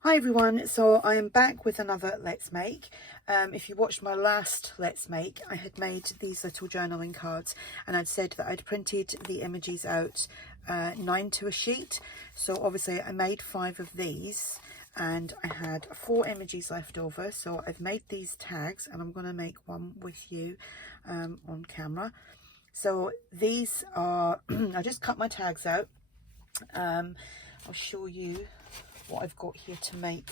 Hi everyone, so I am back with another Let's Make. If you watched my last Let's Make, I had made these little journaling cards and I'd said that I'd printed the images out 9 to a sheet. So obviously I made 5 of these and I had 4 images left over. So I've made these tags and I'm going to make one with you on camera. So these are, I just cut my tags out. I'll show you what I've got here to make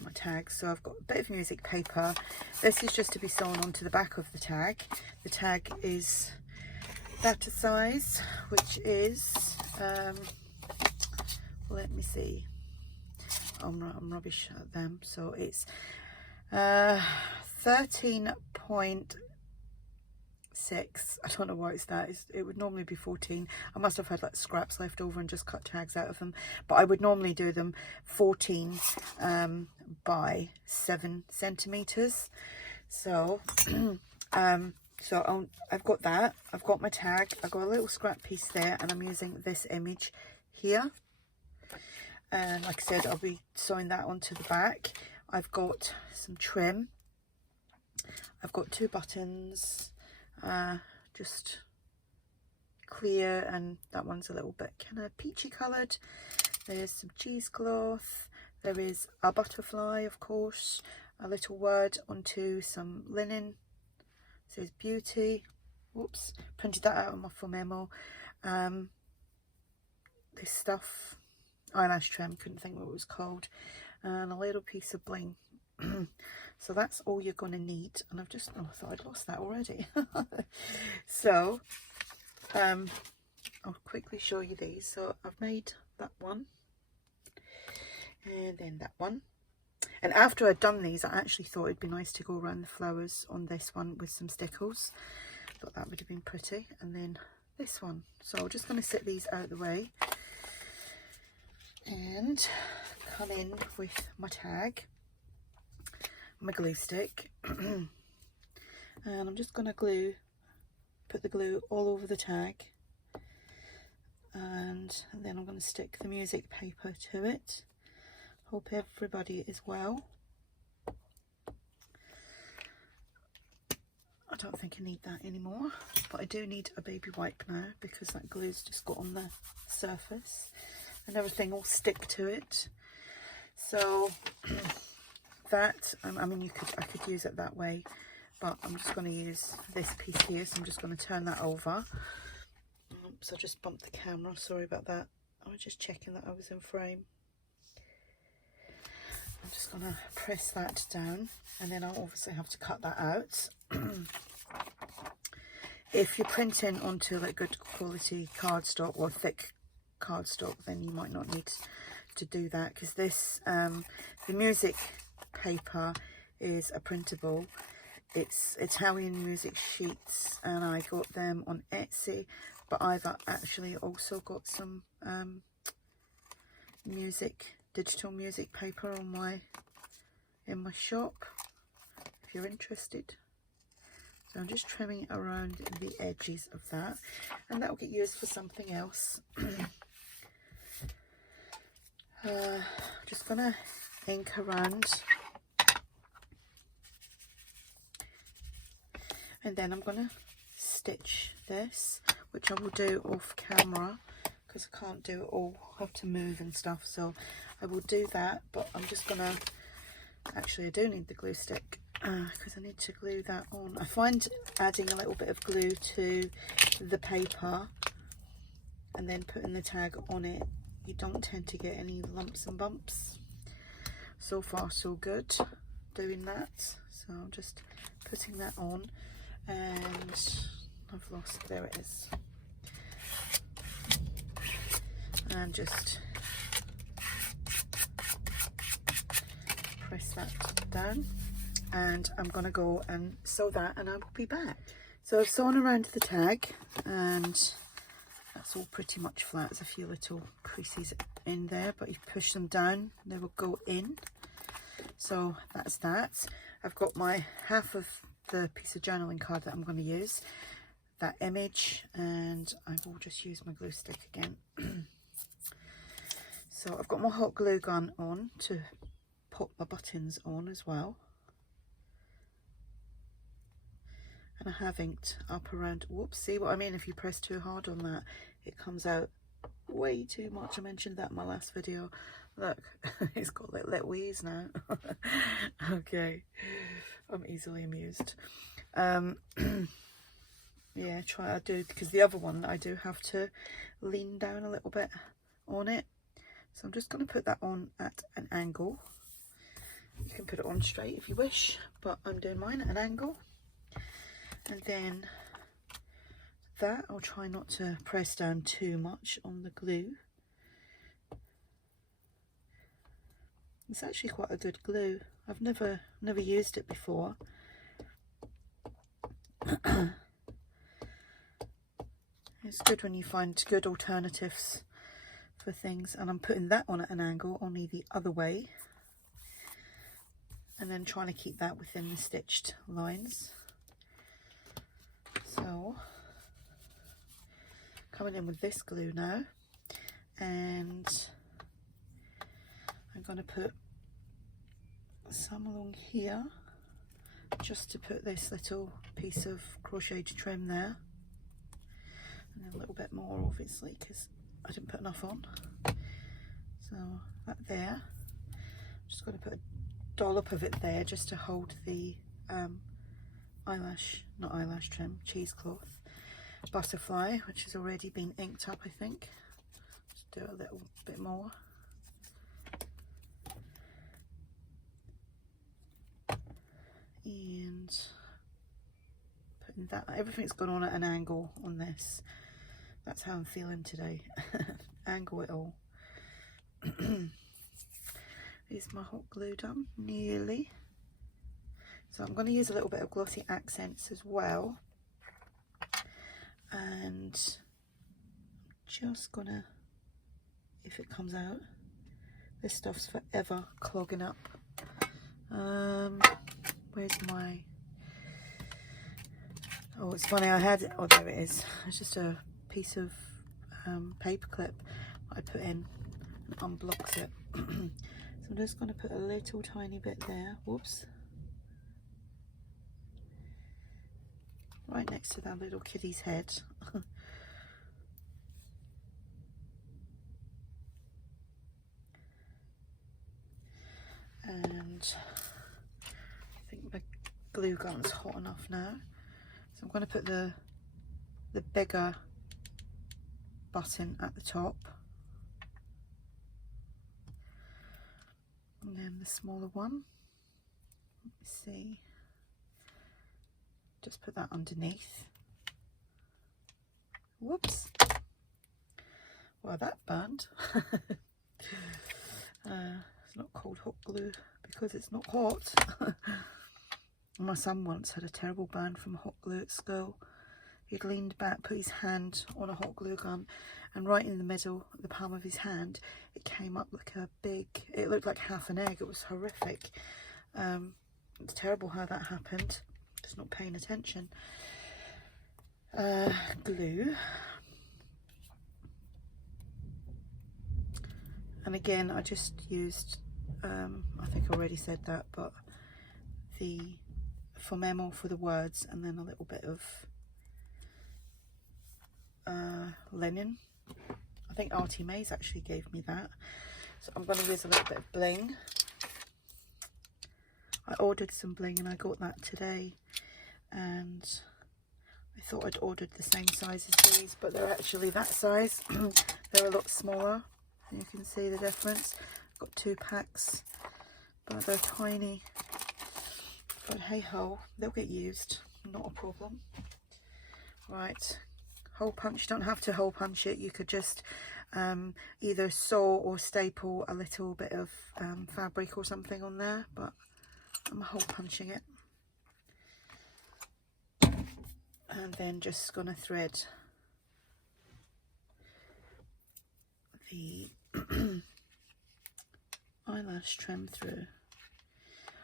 my tags. So I've got a bit of music paper. This is just to be sewn onto the back of the tag. The tag is that size, which is let me see, I'm rubbish at them, so it's 13.6. I don't know why it's that. It would normally be 14. I must have had like scraps left over and just cut tags out of them, but I would normally do them 14 by 7 centimeters. So I've got that. I've got my tag. I've got a little scrap piece there, and I'm using this image here. And like I said, I'll be sewing that onto the back. I've got some trim. I've got 2 buttons. Just clear, and that one's a little bit kind of peachy coloured. There's some cheesecloth. There is a butterfly, of course, a little word onto some linen. It says beauty. Whoops, printed that out on my full memo. This stuff, eyelash trim, couldn't think what it was called, and a little piece of bling. So that's all you're going to need, and I've just, oh, I thought I'd lost that already. So I'll quickly show you these. So I've made that one and then that one, and after I'd done these I actually thought it'd be nice to go around the flowers on this one with some stickles. Thought that would have been pretty. And then this one, so I'm just going to set these out of the way and come in with my tag, my glue stick, and I'm just going to put the glue all over the tag, and then I'm going to stick the music paper to it. Hope everybody is well. I don't think I need that anymore, but I do need a baby wipe now because that glue's just got on the surface and everything will stick to it. So that, I mean, I could use it that way, but I'm just going to use this piece here. So I'm just going to turn that over. Oops, I just bumped the camera, sorry about that. I was just checking that I was in frame. I'm just going to press that down, and then I'll obviously have to cut that out. If you're printing onto like good quality cardstock or thick cardstock, then you might not need to do that, because this the music paper is a printable. It's Italian music sheets, and I got them on Etsy, but I've actually also got some digital music paper on in my shop if you're interested. So I'm just trimming around the edges of that, and that will get used for something else. Just gonna ink around, and then I'm gonna stitch this, which I will do off camera because I can't do it all. I have to move and stuff, so I will do that. But I'm just gonna, actually I do need the glue stick because I need to glue that on. I find adding a little bit of glue to the paper and then putting the tag on it, you don't tend to get any lumps and bumps. So far so good doing that. So I'm just putting that on, and I've lost, there it is, and just press that down, and I'm gonna go and sew that, and I will be back. So I've sewn around the tag, and that's all pretty much flat. There's a few little creases in there, but you push them down, they will go in. So that's that. I've got my half of the piece of journaling card that I'm going to use, that image, and I will just use my glue stick again. So I've got my hot glue gun on to pop my buttons on as well. And I have inked up around, whoops, see what I mean? If you press too hard on that, it comes out way too much. I mentioned that in my last video. Look, it's got little ears now. Okay, I'm easily amused. Yeah, I do, because the other one I do have to lean down a little bit on it. So I'm just going to put that on at an angle. You can put it on straight if you wish, but I'm doing mine at an angle. And then that, I'll try not to press down too much on the glue. It's actually quite a good glue. I've never used it before. It's good when you find good alternatives for things. And I'm putting that on at an angle, only the other way. And then trying to keep that within the stitched lines. So, coming in with this glue now. And I'm going to put some along here. Just to put this little piece of crocheted trim there. And a little bit more, obviously, because I didn't put enough on. So that there. I'm just going to put a dollop of it there just to hold the not eyelash trim, cheesecloth butterfly, which has already been inked up, I think. Just do a little bit more. And putting that, everything's gone on at an angle on this. That's how I'm feeling today. Angle it all. Is my hot glue done? Nearly. So I'm going to use a little bit of glossy accents as well. And just gonna, if it comes out, this stuff's forever clogging up. Where's my, oh, it's funny, I had, oh, there it is. It's just a piece of paper clip I put in and unblocks it. So I'm just going to put a little tiny bit there, whoops, right next to that little kiddie's head. And I think my glue gun's hot enough now, so I'm going to put the bigger button at the top, and then the smaller one, let me see, just put that underneath. Whoops, well, that burned. It's not called hot glue because it's not hot. My son once had a terrible burn from hot glue at school. He'd leaned back, put his hand on a hot glue gun, and right in the middle, the palm of his hand, it came up like a big, it looked like half an egg. It was horrific. It's terrible how that happened. Just not paying attention. Glue. And again, I just used, I think I already said that, but the ephemera for the words, and then a little bit of linen. I think ARTYmaze actually gave me that. So I'm going to use a little bit of bling. I ordered some bling and I got that today. And I thought I'd ordered the same size as these, but they're actually that size. They're a lot smaller. You can see the difference. I've got 2 packs, but they're tiny. But hey ho, they'll get used, not a problem. Right, hole punch. You don't have to hole punch it. You could just either saw or staple a little bit of fabric or something on there, but I'm hole punching it. And then just gonna thread the eyelash trim through.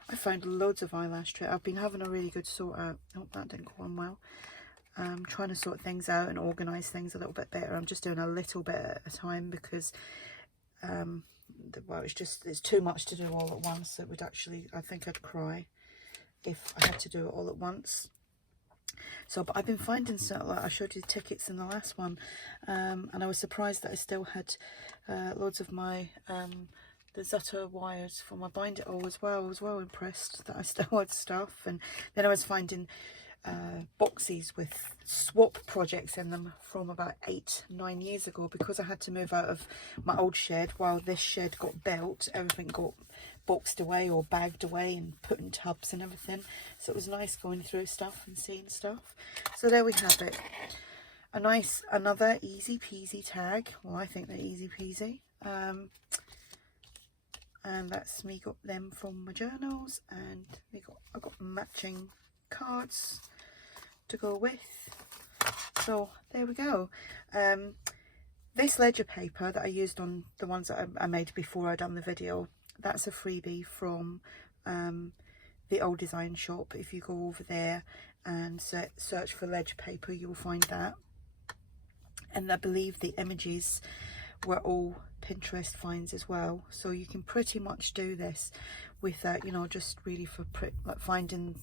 I found loads of eyelash trim. I've been having a really good sort out. Oh, that didn't go on well. Trying to sort things out and organise things a little bit better. I'm just doing a little bit at a time because well, it's too much to do all at once. It would actually, I think I'd cry if I had to do it all at once. So, but I've been finding some, like I showed you the tickets in the last one, and I was surprised that I still had loads of my the Zutter wires for my bind it all as well. I was well impressed that I still had stuff. And then I was finding boxes with swap projects in them from about 8-9 years ago, because I had to move out of my old shed while this shed got built. Everything got boxed away or bagged away and put in tubs and everything, so it was nice going through stuff and seeing stuff. So there we have it, another easy peasy tag. Well, I think they're easy peasy. And that's me, got them from my journals, and I got matching cards to go with. So there we go. This ledger paper that I used on the ones that I made before I done the video, that's a freebie from the Old Design Shop. If you go over there and search for ledger paper, you'll find that. And I believe the images were all Pinterest finds as well, so you can pretty much do this with you know, just really for like finding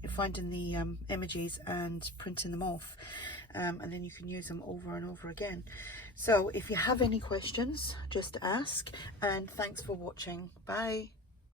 the images and printing them off, and then you can use them over and over again. So if you have any questions, just ask, and thanks for watching. Bye.